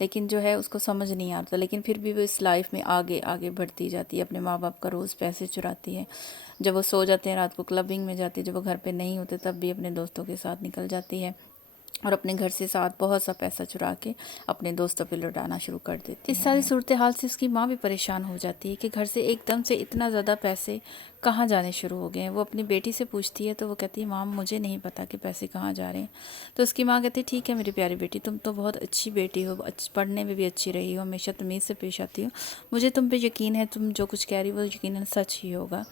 لیکن جو ہے اس کو سمجھ نہیں آتا، لیکن پھر بھی وہ اس لائف میں آگے آگے بڑھتی جاتی ہے، اپنے ماں باپ کا روز پیسے چراتی ہے، جب وہ سو جاتے ہیں رات کو کلبنگ میں جاتی ہے، جب وہ گھر پہ نہیں ہوتے تب بھی اپنے دوستوں کے ساتھ نکل جاتی ہے، اور اپنے گھر سے ساتھ بہت سا پیسہ چرا کے اپنے دوستوں پہ لوٹانا شروع کر دیتی ہے۔ اس ساری صورتحال سے اس کی ماں بھی پریشان ہو جاتی ہے کہ گھر سے ایک دم سے اتنا زیادہ پیسے کہاں جانے شروع ہو گئے ہیں۔ وہ اپنی بیٹی سے پوچھتی ہے تو وہ کہتی ہے ماں مجھے نہیں پتا کہ پیسے کہاں جا رہے ہیں۔ تو اس کی ماں کہتی ہے ٹھیک ہے میری پیاری بیٹی، تم تو بہت اچھی بیٹی ہو، پڑھنے میں بھی اچھی رہی ہو، ہمیشہ تمیز سے پیش آتی ہو، مجھے تم پہ یقین ہے، تم جو کچھ کہہ رہی ہو وہ یقیناً سچ ہی ہوگا،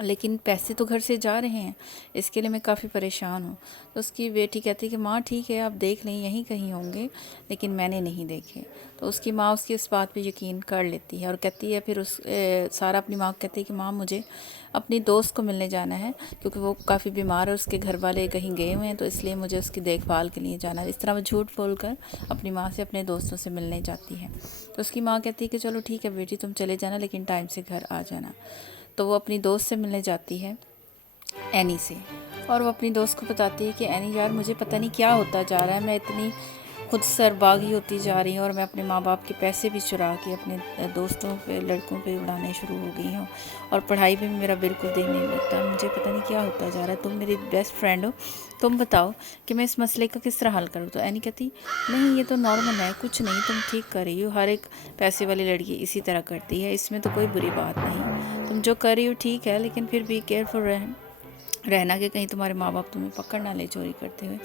لیکن پیسے تو گھر سے جا رہے ہیں، اس کے لیے میں کافی پریشان ہوں۔ تو اس کی بیٹی کہتی ہے کہ ماں ٹھیک ہے آپ دیکھ لیں، یہیں کہیں ہوں گے، لیکن میں نے نہیں دیکھے۔ تو اس کی ماں اس کی اس بات پہ یقین کر لیتی ہے اور کہتی ہے پھر سارا اپنی ماں کو کہتی ہے کہ ماں مجھے اپنی دوست کو ملنے جانا ہے، کیونکہ وہ کافی بیمار ہے، اس کے گھر والے کہیں گئے ہوئے ہیں، تو اس لیے مجھے اس کی دیکھ بھال کے لیے جانا ہے۔ اس طرح وہ جھوٹ بول کر اپنی ماں سے اپنے دوستوں سے ملنے جاتی ہے۔ تو اس کی ماں کہتی ہے کہ چلو ٹھیک ہے بیٹی تم چلے جانا، لیکن ٹائم سے گھر آ جانا۔ تو وہ اپنی دوست سے ملنے جاتی ہے، اینی سے، اور وہ اپنی دوست کو بتاتی ہے کہ اینی یار مجھے پتہ نہیں کیا ہوتا جا رہا ہے، میں اتنی خود سرباغی ہوتی جا رہی ہوں، اور میں اپنے ماں باپ کے پیسے بھی چرا کے اپنے دوستوں پہ لڑکوں پہ اڑانے شروع ہو گئی ہوں، اور پڑھائی پہ بھی میرا بالکل دل نہیں لگتا، مجھے پتہ نہیں کیا ہوتا جا رہا ہے، تم میری بیسٹ فرینڈ ہو، تم بتاؤ کہ میں اس مسئلے کا کس طرح حل کروں۔ تو اینی کہتی نہیں یہ تو نارمل ہے، کچھ نہیں، تم ٹھیک کر رہی ہو، ہر ایک پیسے والی لڑکی اسی طرح کرتی ہے، اس میں تو کوئی بری بات نہیں، تم جو کر رہی ہو ٹھیک ہے، لیکن پھر بھی کیئرفل رہنا کہ کہیں تمہارے ماں باپ تمہیں پکڑ نہ لے چوری کرتے ہوئے۔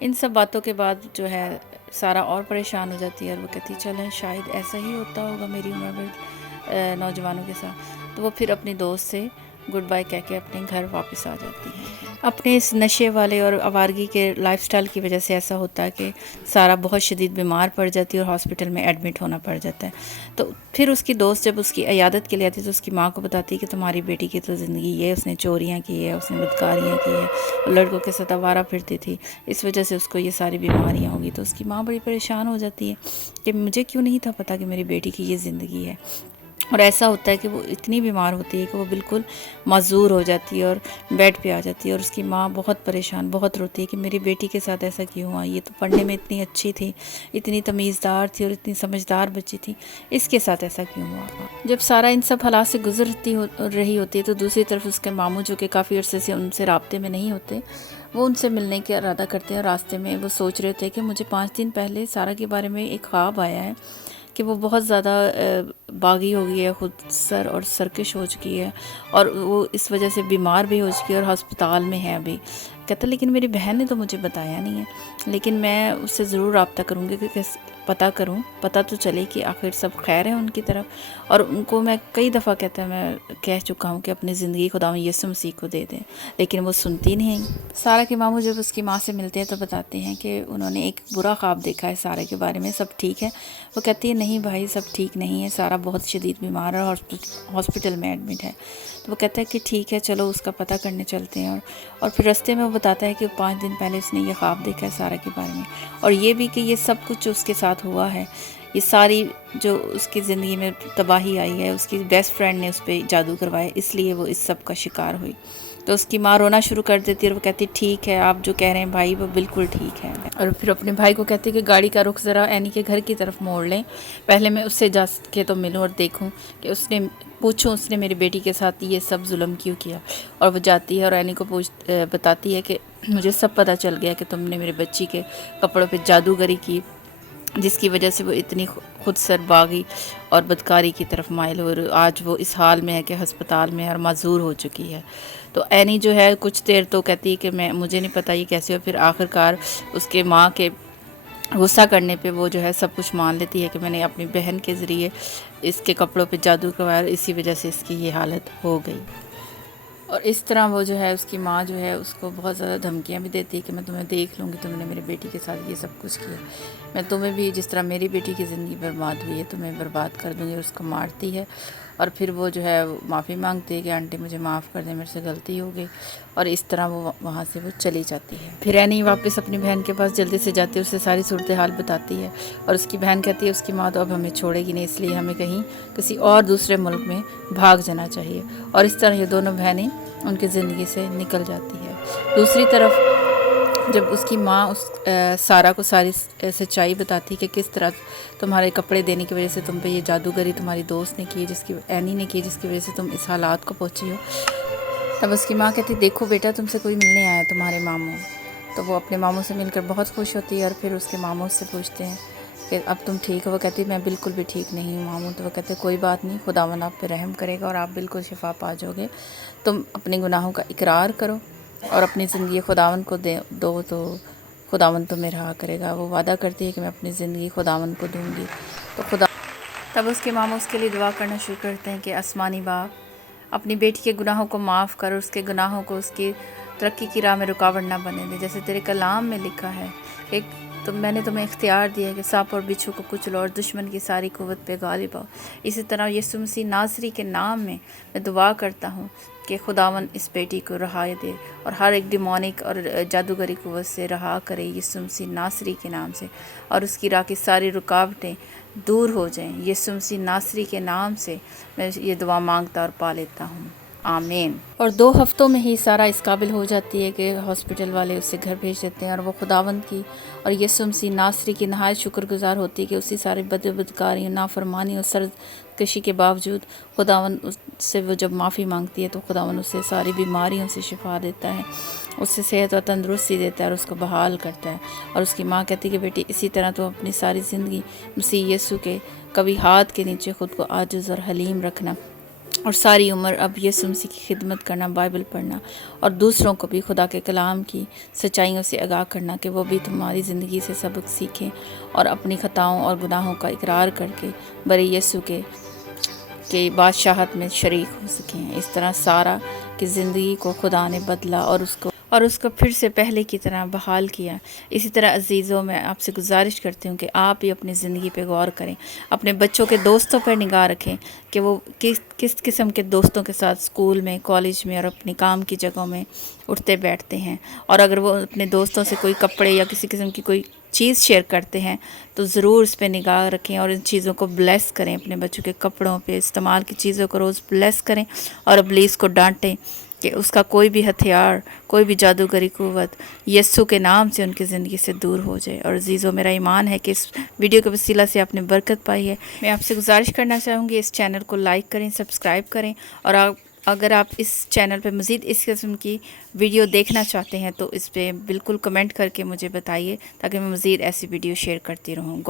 ان سب باتوں کے بعد جو ہے سارا اور پریشان ہو جاتی ہے، اور وہ کہتی چلیں شاید ایسا ہی ہوتا ہوگا میری عمر میں نوجوانوں کے ساتھ۔ تو وہ پھر اپنی دوست سے گڈ بائی کہہ کے اپنے گھر واپس آ جاتی ہے۔ اپنے اس نشے والے اور آوارگی کے لائف سٹائل کی وجہ سے ایسا ہوتا ہے کہ سارا بہت شدید بیمار پڑ جاتی ہے اور ہاسپٹل میں ایڈمٹ ہونا پڑ جاتا ہے۔ تو پھر اس کی دوست جب اس کی عیادت کے لیے آتی ہے تو اس کی ماں کو بتاتی ہے کہ تمہاری بیٹی کی تو زندگی یہ، اس نے چوریاں کی ہے، اس نے بدکاریاں کی ہے، اور لڑکوں کے ساتھ آوارہ پھرتی تھی، اس وجہ سے اس کو یہ ساری بیماریاں ہوگی۔ تو اس کی ماں بڑی پریشان ہو جاتی ہے کہ مجھے کیوں نہیں تھا پتہ کہ میری بیٹی کی یہ زندگی ہے، اور ایسا ہوتا ہے کہ وہ اتنی بیمار ہوتی ہے کہ وہ بالکل معذور ہو جاتی ہے اور بیڈ پہ آ جاتی ہے، اور اس کی ماں بہت پریشان، بہت روتی ہے کہ میری بیٹی کے ساتھ ایسا کیوں ہوا، یہ تو پڑھنے میں اتنی اچھی تھی، اتنی تمیزدار تھی اور اتنی سمجھدار بچی تھی، اس کے ساتھ ایسا کیوں ہوا۔ جب سارا ان سب حالات سے گزرتی رہی ہوتی ہے تو دوسری طرف اس کے ماموں جو کہ کافی عرصے سے ان سے رابطے میں نہیں ہوتے، وہ ان سے ملنے کا ارادہ کرتے ہیں، اور راستے میں وہ سوچ رہے تھے کہ مجھے 5 دن پہلے سارا کے بارے میں ایک خواب آیا ہے کہ وہ بہت زیادہ باغی ہو گئی ہے، خود سر اور سرکش ہو چکی ہے، اور وہ اس وجہ سے بیمار بھی ہو چکی ہے اور ہسپتال میں ہے ابھی۔ کہتا لیکن میری بہن نے تو مجھے بتایا نہیں ہے، لیکن میں اس سے ضرور رابطہ کروں گی کہ پتہ تو چلے کہ آخر سب خیر ہے ان کی طرف۔ اور ان کو میں کئی دفعہ میں کہہ چکا ہوں کہ اپنی زندگی خدا یسوع مسیح کو دے دیں، لیکن وہ سنتی نہیں۔ سارا کے ماموں جب اس کی ماں سے ملتے ہیں تو بتاتے ہیں کہ انہوں نے ایک برا خواب دیکھا ہے سارا کے بارے میں، سب ٹھیک ہے؟ وہ کہتی ہے نہیں بھائی سب ٹھیک نہیں ہے، سارا بہت شدید بیمار ہے اور ہاسپٹل میں ایڈمٹ ہے۔ تو وہ کہتا ہے کہ ٹھیک ہے چلو اس کا پتہ کرنے چلتے ہیں، اور پھر رستے میں وہ بتاتا ہے کہ 5 دن پہلے اس نے یہ خواب دیکھا ہے سارا کے بارے میں، اور یہ بھی کہ یہ سب کچھ جو اس کے ساتھ ہوا ہے، یہ ساری جو اس کی زندگی میں تباہی آئی ہے، اس کی بیسٹ فرینڈ نے اس پہ جادو کروایا، اس لیے وہ اس سب کا شکار ہوئی۔ تو اس کی ماں رونا شروع کر دیتی ہے اور وہ کہتی ٹھیک ہے آپ جو کہہ رہے ہیں بھائی وہ بالکل ٹھیک ہے، اور پھر اپنے بھائی کو کہتی ہے کہ گاڑی کا رخ ذرا اینی کے گھر کی طرف موڑ لیں، پہلے میں اس سے جا کے تو ملوں اور دیکھوں کہ اس نے میری بیٹی کے ساتھ یہ سب ظلم کیوں کیا۔ اور وہ جاتی ہے اور اینی کو بتاتی ہے کہ مجھے سب پتہ چل گیا کہ تم نے میرے بچی کے کپڑوں پہ جادوگری کی، جس کی وجہ سے وہ اتنی خود سرباغی اور بدکاری کی طرف مائل ہو، اور آج وہ اس حال میں ہے کہ ہسپتال میں اور معذور ہو چکی ہے۔ تو اینی جو ہے کچھ دیر تو کہتی ہے کہ مجھے نہیں پتہ یہ کیسے ہو، پھر آخرکار اس کے ماں کے غصہ کرنے پہ وہ جو ہے سب کچھ مان لیتی ہے کہ میں نے اپنی بہن کے ذریعے اس کے کپڑوں پہ جادو کروایا، اسی وجہ سے اس کی یہ حالت ہو گئی۔ اور اس طرح وہ جو ہے اس کی ماں جو ہے اس کو بہت زیادہ دھمکیاں بھی دیتی ہے کہ میں تمہیں دیکھ لوں گی، تم نے میری بیٹی کے ساتھ یہ سب کچھ کیا، میں تمہیں بھی جس طرح میری بیٹی کی زندگی برباد ہوئی ہے تمہیں برباد کر دوں گی، اور اس کو مارتی ہے۔ اور پھر وہ جو ہے معافی مانگتی ہے کہ آنٹی مجھے معاف کر دیں، میرے سے غلطی ہو گئی، اور اس طرح وہ وہاں سے وہ چلی جاتی ہے۔ پھر اینی واپس اپنی بہن کے پاس جلدی سے جاتی ہے، اسے ساری صورتحال بتاتی ہے، اور اس کی بہن کہتی ہے اس کی ماں تو اب ہمیں چھوڑے گی نہیں، اس لیے ہمیں کہیں کسی اور دوسرے ملک میں بھاگ جانا چاہیے، اور اس طرح یہ دونوں بہنیں ان کی زندگی سے نکل جاتی ہے۔ دوسری طرف جب اس کی ماں سارہ کو ساری سچائی بتاتی کہ کس طرح تمہارے کپڑے دینے کی وجہ سے تم پہ یہ جادوگری تمہاری دوست نے کی، اینی نے کی، جس کی وجہ سے تم اس حالات کو پہنچی ہو، تب اس کی ماں کہتی دیکھو بیٹا تم سے کوئی ملنے آیا تمہارے ماموں. تو وہ اپنے ماموں سے مل کر بہت خوش ہوتی ہے، اور پھر اس کے ماموں سے پوچھتے ہیں کہ اب تم ٹھیک ہو؟ وہ کہتی میں بالکل بھی ٹھیک نہیں ہوں ماموں. تو وہ کہتے کوئی بات نہیں، خداوند آپ پہ رحم کرے گا اور آپ بالکل شفا پا جاؤ گے. تم اپنے گناہوں کا اقرار کرو اور اپنی زندگی خداوند کو دو تو خداوند تمہیں رہا کرے گا. وہ وعدہ کرتی ہے کہ میں اپنی زندگی خداوند کو دوں گی. تو تب اس کے ماموں اس کے لیے دعا کرنا شروع کرتے ہیں کہ آسمانی باپ اپنی بیٹی کے گناہوں کو معاف کر، اس کے گناہوں کو اس کی ترقی کی راہ میں رکاوٹ نہ بنے دے. جیسے تیرے کلام میں لکھا ہے تو میں نے تمہیں اختیار دیا ہے کہ سانپ اور بچھو کو کچلو اور دشمن کی ساری قوت پہ غالب آؤ. اسی طرح یسوع مسیح ناصری کے نام میں دعا کرتا ہوں کہ خداوند اس بیٹی کو رہائی دے اور ہر ایک ڈیمونک اور جادوگری قوت سے رہا کرے یسوع مسیح ناصری کے نام سے، اور اس کی راہ کی ساری رکاوٹیں دور ہو جائیں. یسوع مسیح ناصری کے نام سے میں یہ دعا مانگتا اور پا لیتا ہوں، آمین. اور 2 ہفتوں میں ہی سارہ اس قابل ہو جاتی ہے کہ ہاسپٹل والے اسے گھر بھیج دیتے ہیں، اور وہ خداوند کی اور یسوع مسیح ناصری کی نہایت شکر گزار ہوتی ہے کہ اسی سارے بدکاریوں، نافرمانی اور سرکشی کے باوجود خداوند سے وہ جب معافی مانگتی ہے تو خداوند اسے ساری بیماریوں سے شفا دیتا ہے، اس سے صحت اور تندرستی دیتا ہے اور اس کو بحال کرتا ہے. اور اس کی ماں کہتی ہے کہ بیٹی اسی طرح تو اپنی ساری زندگی مسیح یسوع کے کبھی ہاتھ کے نیچے خود کو عاجز اور حلیم رکھنا، اور ساری عمر اب یسوع مسیح کی خدمت کرنا، بائبل پڑھنا، اور دوسروں کو بھی خدا کے کلام کی سچائیوں سے آگاہ کرنا کہ وہ بھی تمہاری زندگی سے سبق سیکھیں اور اپنی خطاؤں اور گناہوں کا اقرار کر کے بڑے یسوع کے بادشاہت میں شریک ہو سکیں. اس طرح سارہ کی زندگی کو خدا نے بدلا اور اس کو پھر سے پہلے کی طرح بحال کیا. اسی طرح عزیزوں، میں آپ سے گزارش کرتی ہوں کہ آپ بھی اپنی زندگی پہ غور کریں، اپنے بچوں کے دوستوں پر نگاہ رکھیں کہ وہ کس قسم کے دوستوں کے ساتھ اسکول میں، کالج میں اور اپنے کام کی جگہوں میں اٹھتے بیٹھتے ہیں. اور اگر وہ اپنے دوستوں سے کوئی کپڑے یا کسی قسم کی کوئی چیز شیئر کرتے ہیں تو ضرور اس پہ نگاہ رکھیں اور ان چیزوں کو بلیس کریں. اپنے بچوں کے کپڑوں پہ استعمال کی چیزوں کو روز بلیس کریں اور ابلیس کو ڈانٹیں کہ اس کا کوئی بھی ہتھیار، کوئی بھی جادوگری قوت یسوع کے نام سے ان کی زندگی سے دور ہو جائے. اور عزیزوں، میرا ایمان ہے کہ اس ویڈیو کے وسیلہ سے آپ نے برکت پائی ہے. میں آپ سے گزارش کرنا چاہوں گی اس چینل کو لائک کریں، سبسکرائب کریں، اور اگر آپ اس چینل پہ مزید اس قسم کی ویڈیو دیکھنا چاہتے ہیں تو اس پہ بالکل کمنٹ کر کے مجھے بتائیے تاکہ میں مزید ایسی ویڈیو شیئر کرتی رہوں.